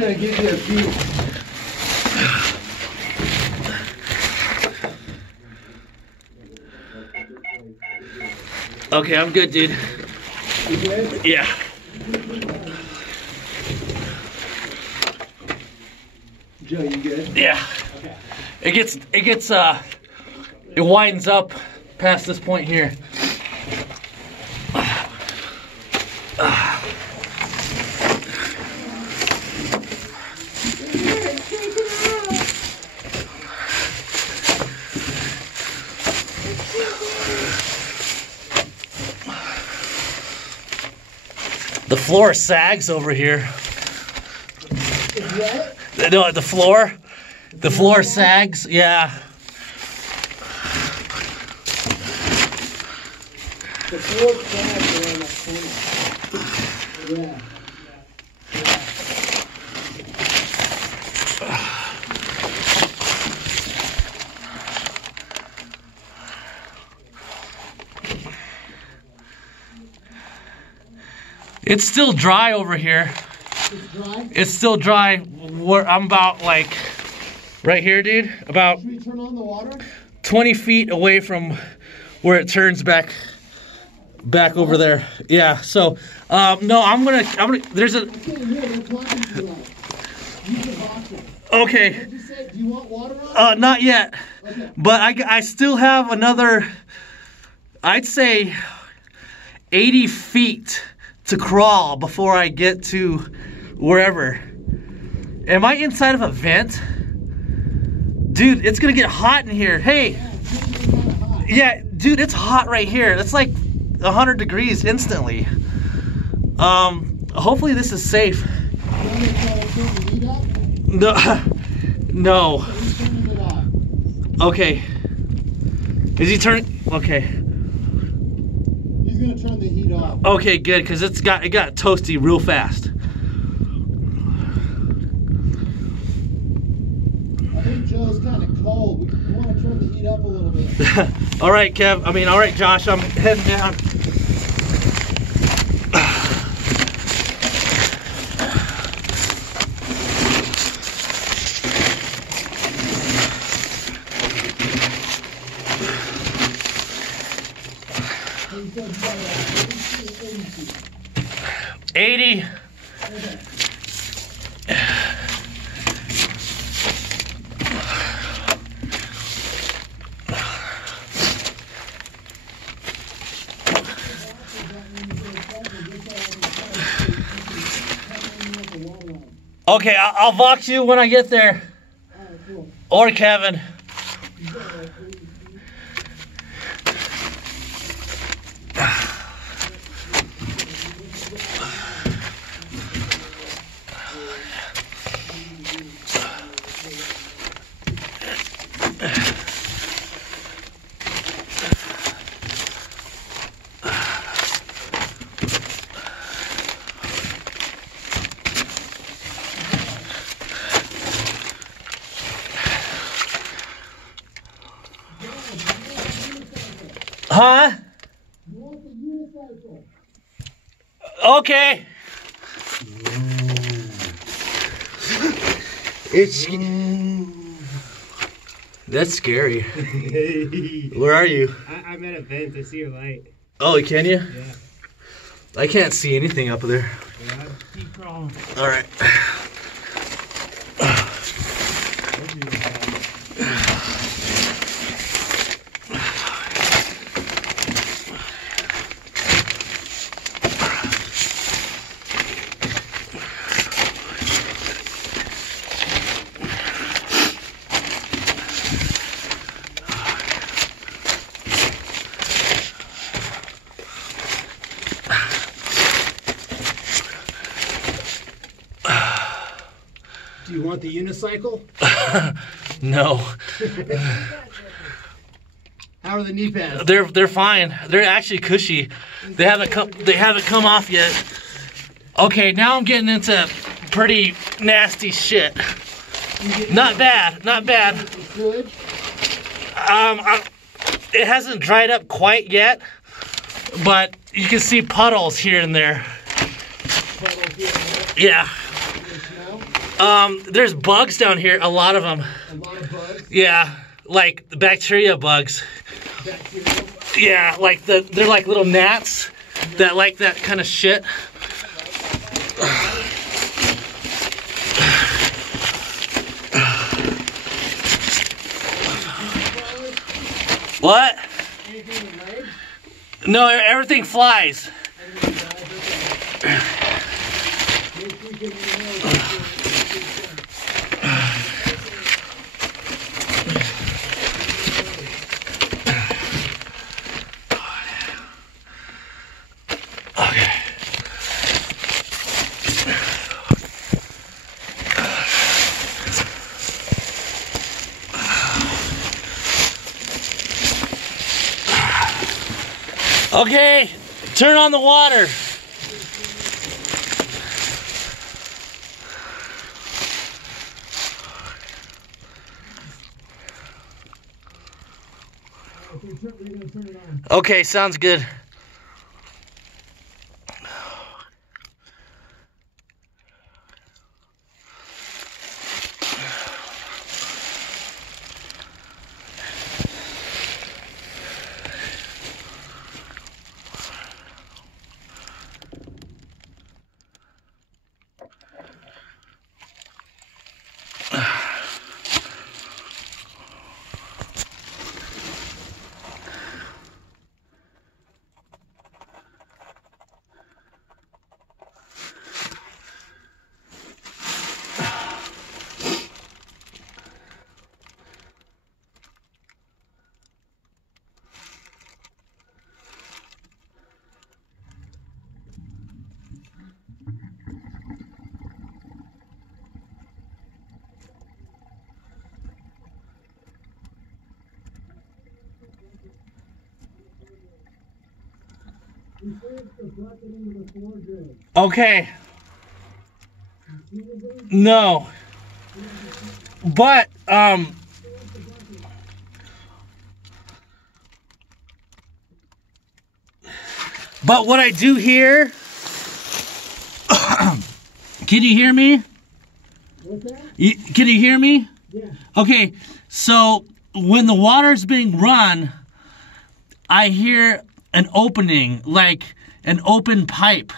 gonna give you a beat. Okay, I'm good, dude. You good? Yeah. Joe, you good? Yeah. Okay. It winds up past this point here. The floor sags over here. What? No, the floor sags. Yeah. The floor sags around that corner. Yeah. It's still dry over here. It's dry? It's still dry. Where I'm about like right here, dude. About Should we turn on the water? 20 feet away from where it turns back over there. Yeah. So no, I'm gonna. There's a. I can't hear. They're talking too loud. You can box it. Okay. What'd you say? Do you want water on? Not yet. Okay. But I still have another. I'd say 80 feet to crawl before I get to wherever. Am I inside of a vent? Dude, it's gonna get hot in here. Hey. Yeah, dude, it's hot right here. It's like 100 degrees instantly. Hopefully this is safe. No. No. Okay. Is he turning? Okay. He's gonna turn the heat off. Okay, good, because it got toasty real fast. I think Joe's kind of cold. We want to turn the heat up a little bit. All right, Kev. All right, Josh. I'm heading down. Okay. 80. Okay, I'll vox you when I get there. All right, cool. Or Kevin. Huh? Okay. It's that's scary. Where are you? I'm at a vent. I see your light. Oh, can you? Yeah. I can't see anything up there. Yeah. Keep crawling. All right. Do you want the unicycle? No. How are the knee pads? They're fine. They're actually cushy. They haven't come off yet. Okay, now I'm getting into pretty nasty shit. Not bad. Not bad. Good. It hasn't dried up quite yet, but you can see puddles here and there. Puddles here and there. Yeah. Good smell. There's bugs down here, a lot of them. A lot of bugs? Yeah, like the bacteria bugs. Bacteria? Yeah, like they're like little gnats that like that kind of shit. What? Anything with legs? No, everything flies. Okay. Okay, turn on the water. Okay, sounds good. Okay. No. But, but what I do here, can you hear me? What's that? Can you hear me? Yeah. Okay, so when the water's being run, I hear an opening, like an open pipe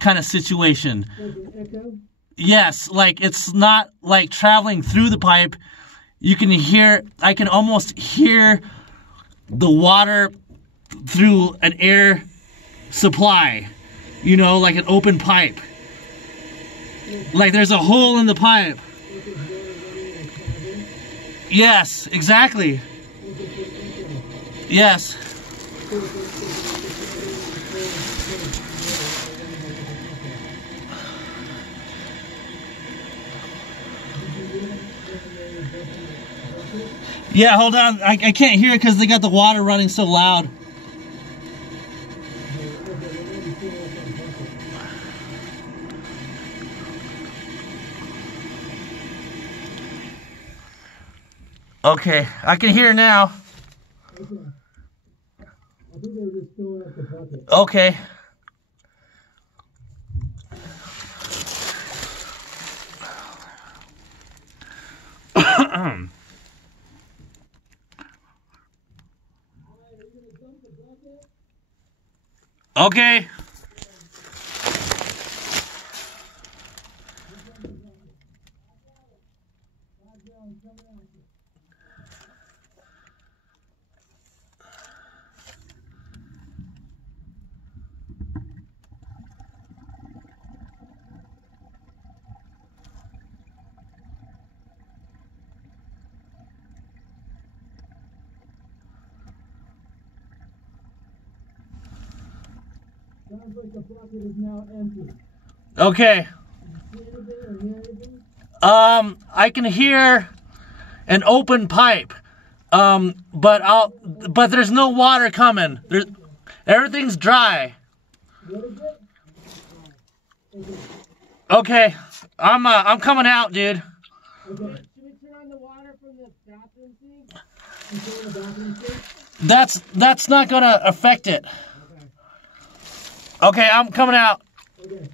kind of situation. Like an echo? Yes, like it's not like traveling through the pipe. You can hear, I can almost hear the water through an air supply, you know, like an open pipe. Like there's a hole in the pipe. Yes, exactly. Yes. Yeah, hold on. I can't hear it because they got the water running so loud. Okay, I can hear now. Okay. I think they were just filling up the bucket. Okay. Okay. Sounds like the bucket is now empty. Okay. See anything or hear anything? I can hear an open pipe. But there's no water coming. Everything's dry. What is it? Okay. I'm coming out, dude. Okay. Should we turn on the water from the bathroom sink? You turn the bathroom sink? That's not gonna affect it. Okay. Okay, I'm coming out. Okay.